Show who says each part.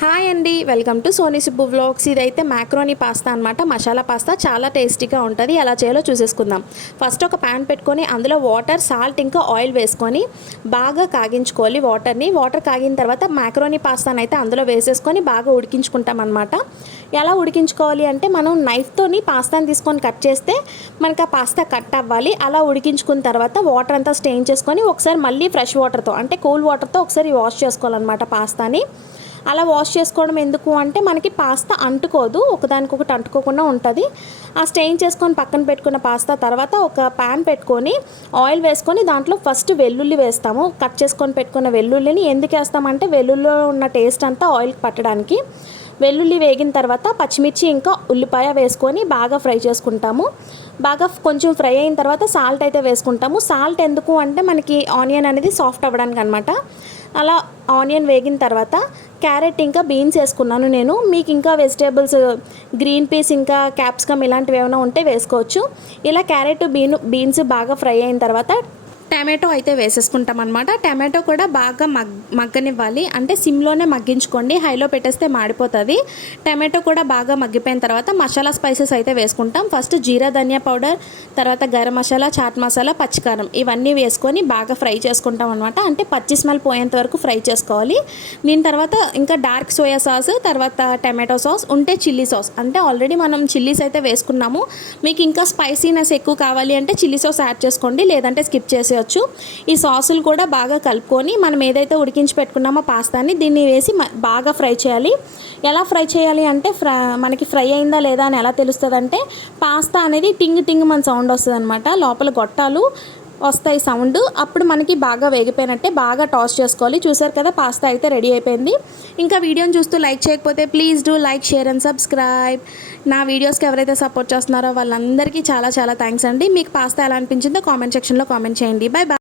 Speaker 1: Hi అండి welcome to Sony Subbu vlogs ఇదైతే macaroni pasta అనమాట మసాలా పాస్తా చాలా టేస్టీగా ఉంటుంది. ఎలా చేయాలో చూసేసుకుందాం. ఫస్ట్ ఒక ప్యాన్ పెట్టుకొని అందులో వాటర్ సాల్ట్ ఇంకా ఆయిల్ వేసుకొని బాగా కాగించుకోవాలి వాటర్ని వాటర్ కాగిన తర్వాత మ్యాక్రోనీ పాస్తాని అయితే అందులో వేసేసుకొని బాగా ఉడికించుకుంటాం అనమాట ఎలా ఉడికించుకోవాలి అంటే మనం నైఫ్తోని పాస్తాని తీసుకొని కట్ చేస్తే మనకు ఆ పాస్తా కట్ అవ్వాలి. అలా ఉడికించుకున్న తర్వాత వాటర్ అంతా స్టెయిన్ చేసుకొని ఒకసారి మళ్ళీ ఫ్రెష్ వాటర్తో అంటే కూల్ వాటర్తో ఒకసారి వాష్ చేసుకోవాలన్నమాట పాస్తాని అలా వాష్ చేసుకోవడం ఎందుకు అంటే మనకి పాస్తా అంటుకోదు ఒకదానికొకటి అంటుకోకుండా ఉంటుంది. ఆ స్టెయిన్ చేసుకొని పక్కన పెట్టుకున్న పాస్తా తర్వాత ఒక ప్యాన్ పెట్టుకొని ఆయిల్ వేసుకొని దాంట్లో ఫస్ట్ వెల్లుల్లి వేస్తాము. కట్ చేసుకొని పెట్టుకున్న వెల్లుల్లిని ఎందుకు వేస్తామంటే వెల్లుల్లిలో ఉన్న టేస్ట్ అంతా ఆయిల్కి పట్టడానికి. వెల్లుల్లి వేగిన తర్వాత పచ్చిమిర్చి ఇంకా ఉల్లిపాయ వేసుకొని బాగా ఫ్రై చేసుకుంటాము. బాగా కొంచెం ఫ్రై అయిన తర్వాత సాల్ట్ అయితే వేసుకుంటాము. సాల్ట్ ఎందుకు అంటే మనకి ఆనియన్ అనేది సాఫ్ట్ అవ్వడానికి అనమాట అలా ఆనియన్ వేగిన తర్వాత క్యారెట్ ఇంకా బీన్స్ వేసుకున్నాను నేను. మీకు ఇంకా వెజిటేబుల్స్ గ్రీన్ పీస్ ఇంకా క్యాప్సికమ్ ఇలాంటివి ఏమైనా ఉంటే వేసుకోవచ్చు. ఇలా క్యారెట్ బీన్ బీన్స్ బాగా ఫ్రై అయిన తర్వాత టమాటో అయితే వేసేసుకుంటాం అనమాట టమాటో కూడా బాగా మగ్ మగ్గనివ్వాలి. అంటే సిమ్లోనే మగ్గించుకోండి. హైలో పెట్టేస్తే మాడిపోతుంది. టమాటో కూడా బాగా మగ్గిపోయిన తర్వాత మసాలా స్పైసెస్ అయితే వేసుకుంటాం. ఫస్ట్ జీరా ధనియా పౌడర్ తర్వాత గరం మసాలా చాట్ మసాలా పచ్చికారం. ఇవన్నీ వేసుకొని బాగా ఫ్రై చేసుకుంటాం అనమాట అంటే పచ్చి స్మెల్ పోయేంత వరకు ఫ్రై చేసుకోవాలి. దీని తర్వాత ఇంకా డార్క్ సోయా సాస్ తర్వాత టమాటో సాస్ ఉంటే చిల్లీ సాస్. అంటే ఆల్రెడీ మనం చిల్లీస్ అయితే వేసుకున్నాము. మీకు ఇంకా స్పైసీనెస్ ఎక్కువ కావాలి అంటే చిల్లీ సాస్ యాడ్ చేసుకోండి. లేదంటే స్కిప్ చేసేయచ్చు ఈ సాసులు కూడా బాగా కలుపుకొని మనం ఏదైతే ఉడికించి పెట్టుకున్నామో పాస్తాని దీన్ని వేసి బాగా ఫ్రై చేయాలి. ఎలా ఫ్రై చేయాలి అంటే ఫ్రై మనకి ఫ్రై అయిందా లేదా అని ఎలా తెలుస్తుంది అంటే పాస్తా అనేది టింగ్ టింగ్ మన సౌండ్ వస్తుంది అనమాట లోపల గొట్టాలు వస్తాయి సౌండ్. అప్పుడు మనకి బాగా వేగిపోయినట్టే బాగా టాస్ చేసుకోవాలి. చూసారు కదా పాస్తా అయితే రెడీ అయిపోయింది. ఇంకా వీడియోని చూస్తూ లైక్ చేయకపోతే please do like share and subscribe. నా వీడియోస్కి ఎవరైతే సపోర్ట్ చేస్తున్నారో వాళ్ళందరికీ చాలా చాలా థ్యాంక్స్ అండి. మీకు పాస్తా ఎలా అనిపించిందో కామెంట్ సెక్షన్లో కామెంట్ చేయండి. Bye bye